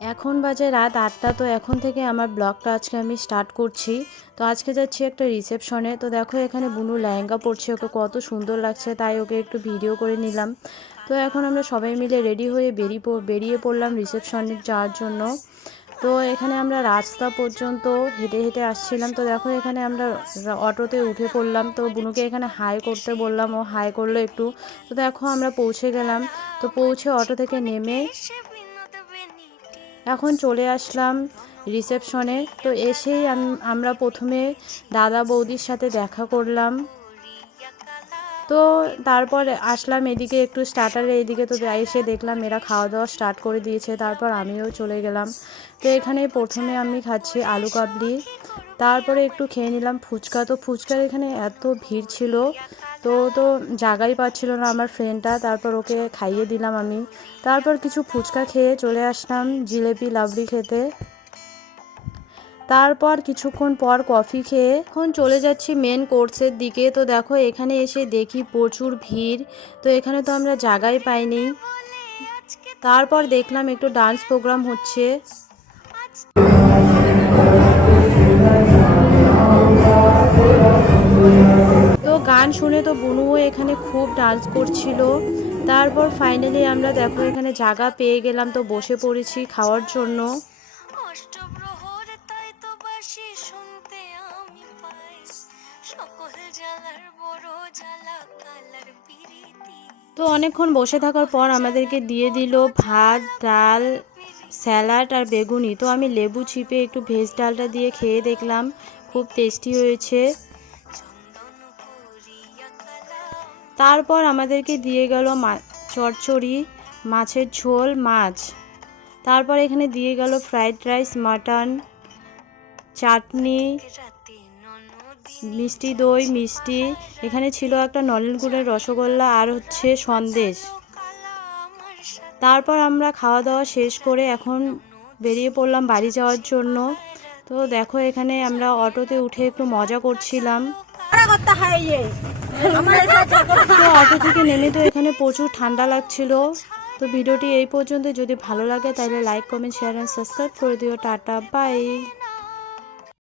এখন বাজে রাত 8টা। তো এখন থেকে আমার ব্লগটা আজকে আমি স্টার্ট করছি। তো আজকে যাচ্ছি একটা রিসেপশনে। তো দেখো এখানে বুনু লেহেঙ্গা পরছে, ওকে কত সুন্দর লাগছে, তাই ওকে একটু ভিডিও করে নিলাম। তো এখন আমরা সবাই মিলে রেডি হয়ে বেরিয়ে পড়লাম রিসেপশনে যাওয়ার জন্য। তো এখানে আমরা রাস্তা পর্যন্ত হেঁটে হেঁটে আসছিলাম। তো দেখো এখানে আমরা অটোতে উঠে পড়লাম। তো বুনুকে এখানে হাই করতে বললাম, ও হাই করলো একটু। তো দেখো আমরা পৌঁছে গেলাম। তো পৌঁছে অটো থেকে নেমে এখন চলে আসলাম রিসেপশনে। তো এসেই আমরা প্রথমে দাদা বৌদির সাথে দেখা করলাম। তো তারপর আসলাম এদিকে একটু স্টার্টারে এদিকে। তো এসে দেখলাম এরা খাওয়া দাওয়া স্টার্ট করে দিয়েছে, তারপর আমিও চলে গেলাম। তো এখানে প্রথমে আমি খাচ্ছি আলু কাবলি, তারপরে একটু খেয়ে নিলাম ফুচকা। তো ফুচকার এখানে এত ভিড় ছিল, তো জায়গাই পাচ্ছিল না আমার ফ্রেন্ডটা, তারপর ওকে খাইয়ে দিলাম আমি। তারপর কিছু ফুচকা খেয়ে চলে আসলাম জিলেপি লাবড়ি খেতে। তারপর কিছুক্ষণ পর কফি খেয়ে এখন চলে যাচ্ছি মেন কোর্সের দিকে। তো দেখো এখানে এসে দেখি প্রচুর ভিড়। তো এখানে তো আমরা জায়গাই পাইনি। তারপর দেখলাম একটু ডান্স প্রোগ্রাম হচ্ছে। তো গান শুনে তো বুনুও এখানে খুব ডান্স করছিল। তারপর ফাইনালি আমরা দেখো এখানে জায়গা পেয়ে গেলাম, তো বসে পড়েছি খাওয়ার জন্য। তো অনেকক্ষণ বসে থাকার পর আমাদেরকে দিয়ে দিল ভাত, ডাল, স্যালাড আর বেগুনি। তো আমি লেবু চিপে একটু ভেজ ডালটা দিয়ে খেয়ে দেখলাম, খুব টেস্টি হয়েছে। তারপর আমাদেরকে দিয়ে গেল চচ্চড়ি, মাছের ঝোল, মাছ। তারপর এখানে দিয়ে গেল ফ্রাইড রাইস, মাটন, চাটনি, মিষ্টি দই, মিষ্টি। এখানে ছিল একটা নলেন গুড়ের রসগোল্লা আর হচ্ছে সন্দেশ। তারপর আমরা খাওয়া দাওয়া শেষ করে এখন বেরিয়ে পড়লাম বাড়ি যাওয়ার জন্য। তো দেখো এখানে আমরা অটোতে উঠে একটু মজা করছিলাম। তো অটো থেকে নেমে তো এখানে প্রচুর ঠান্ডা লাগছিল। তো ভিডিওটি এই পর্যন্ত। যদি ভালো লাগে তাহলে like, comment, share and subscribe করে দিও। Tata, by.